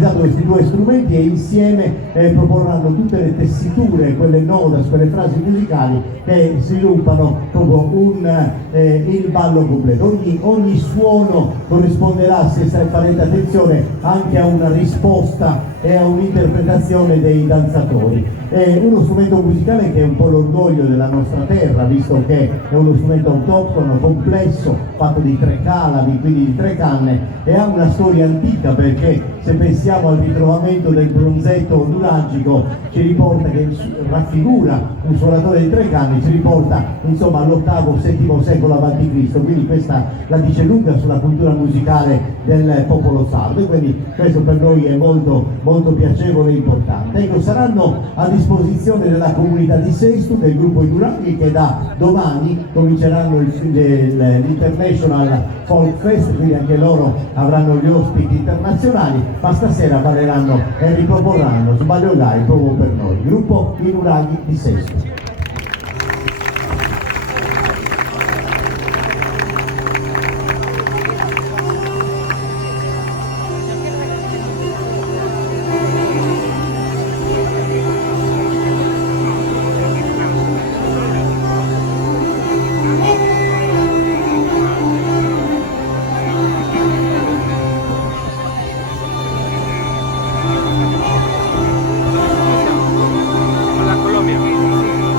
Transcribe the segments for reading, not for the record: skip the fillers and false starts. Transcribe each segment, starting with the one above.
utilizzando questi due strumenti e insieme proporranno tutte le tessiture, quelle nodas, quelle frasi musicali che sviluppano proprio il ballo completo. Ogni suono corrisponderà, se farete attenzione, anche a una risposta e a un'interpretazione dei danzatori. È uno strumento musicale che è un po' l'orgoglio della nostra terra, visto che è uno strumento autoctono, complesso, fatto di 3 calabi, quindi di 3 canne, e ha una storia antica, perché se pensiamo al ritrovamento del bronzetto nuragico ci riporta, che raffigura un suonatore di 3 canne, ci riporta insomma all'VIII secolo a.C., quindi questa la dice lunga sulla cultura musicale del popolo sardo, e quindi questo per noi è molto, molto piacevole e importante. Ecco, saranno a disposizione della comunità di Sesto, del gruppo Iduraghi, che da domani cominceranno l'International Folk Fest, quindi anche loro avranno gli ospiti internazionali, ma stasera balleranno e riproporranno Sbaglio Gai proprio per noi. Gruppo Iduraghi di Sesto. Con la Colombia.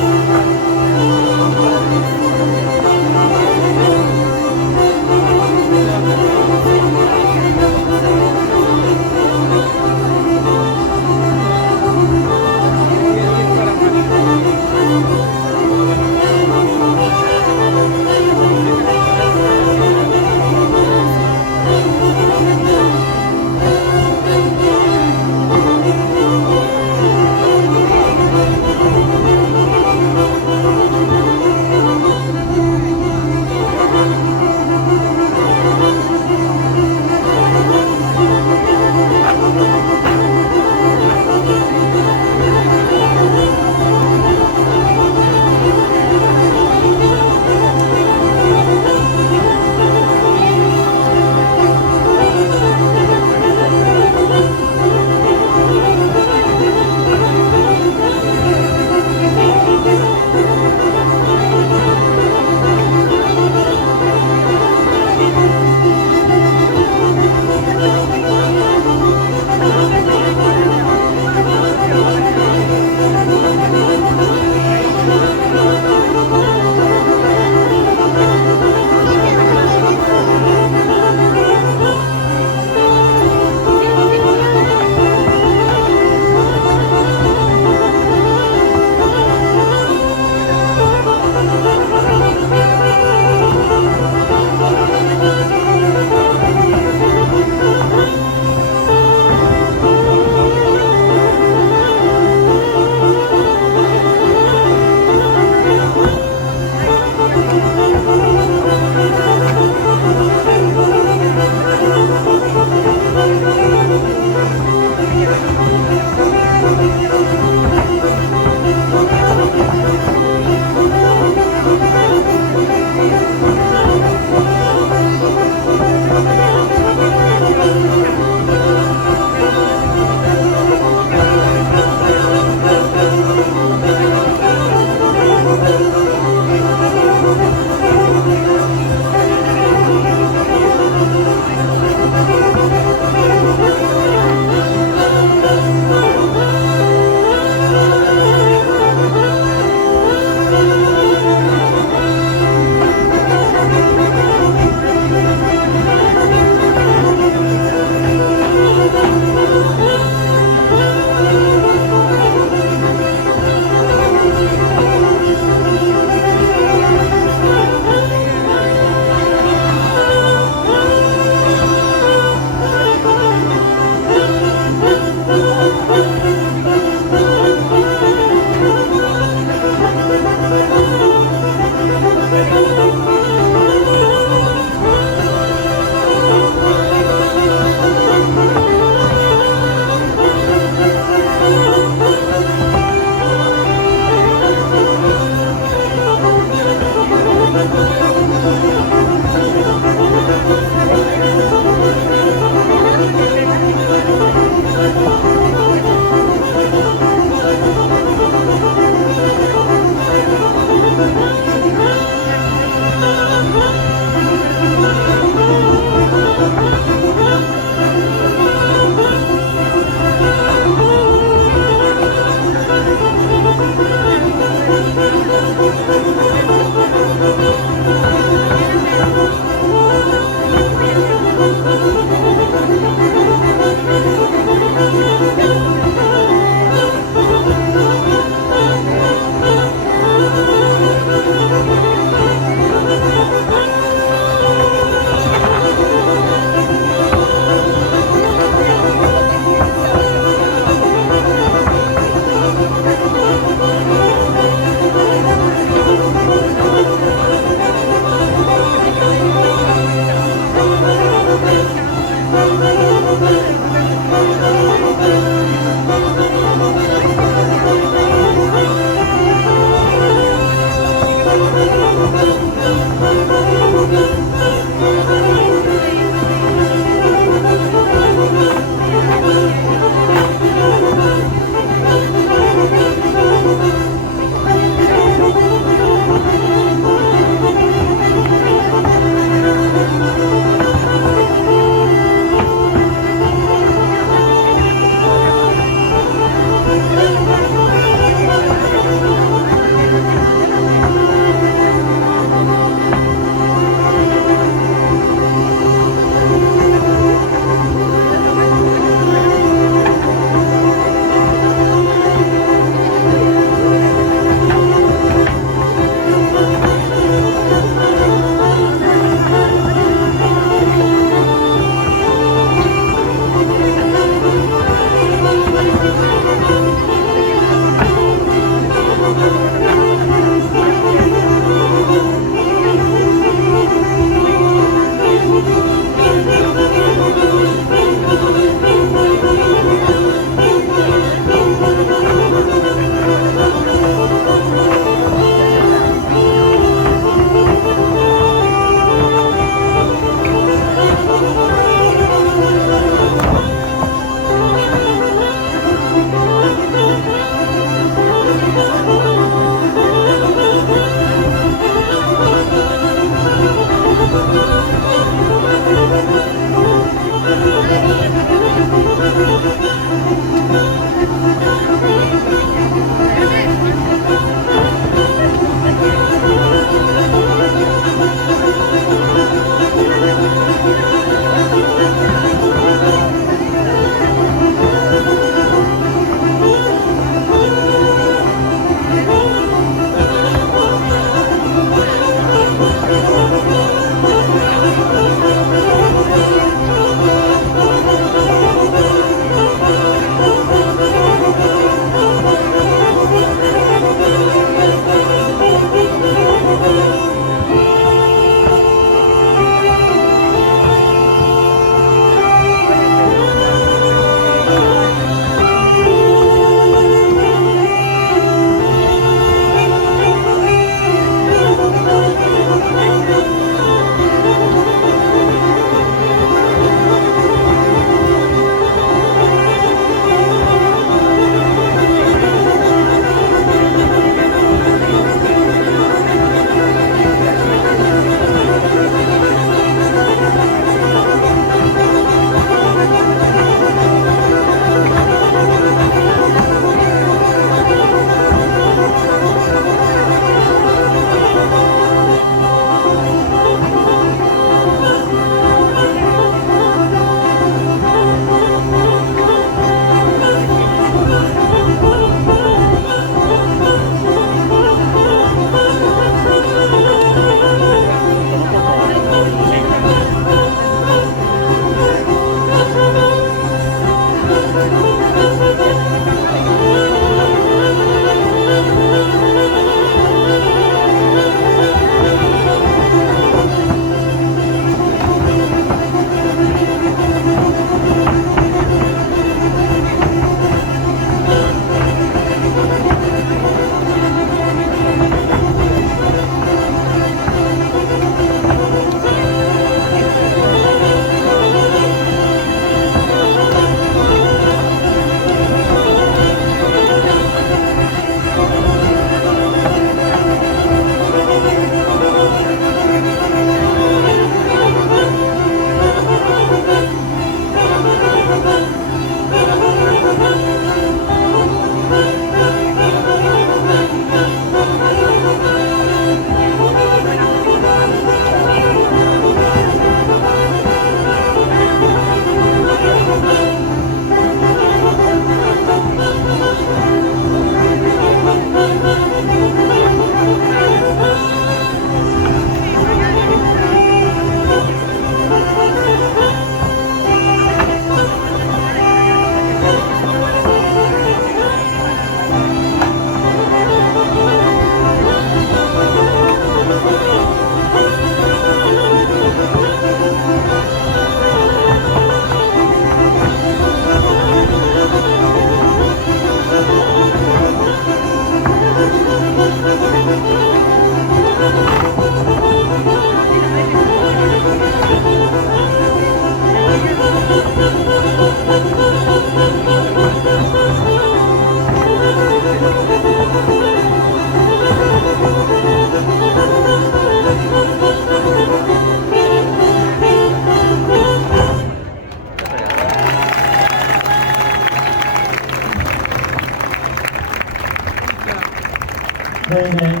Bene.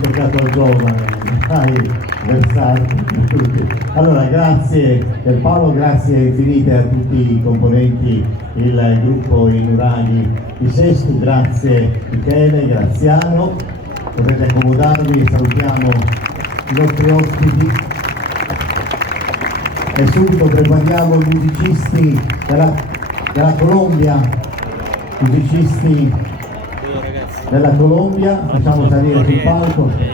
Peccato al giovane, hai versato tutti. Allora, grazie per Paolo, grazie infinite a tutti i componenti, il gruppo I Nuraghi di Sesto, grazie Michele, Graziano, potete accomodarvi, salutiamo i nostri ospiti e subito prepariamo i musicisti della Colombia, musicisti della Colombia, facciamo salire sul palco.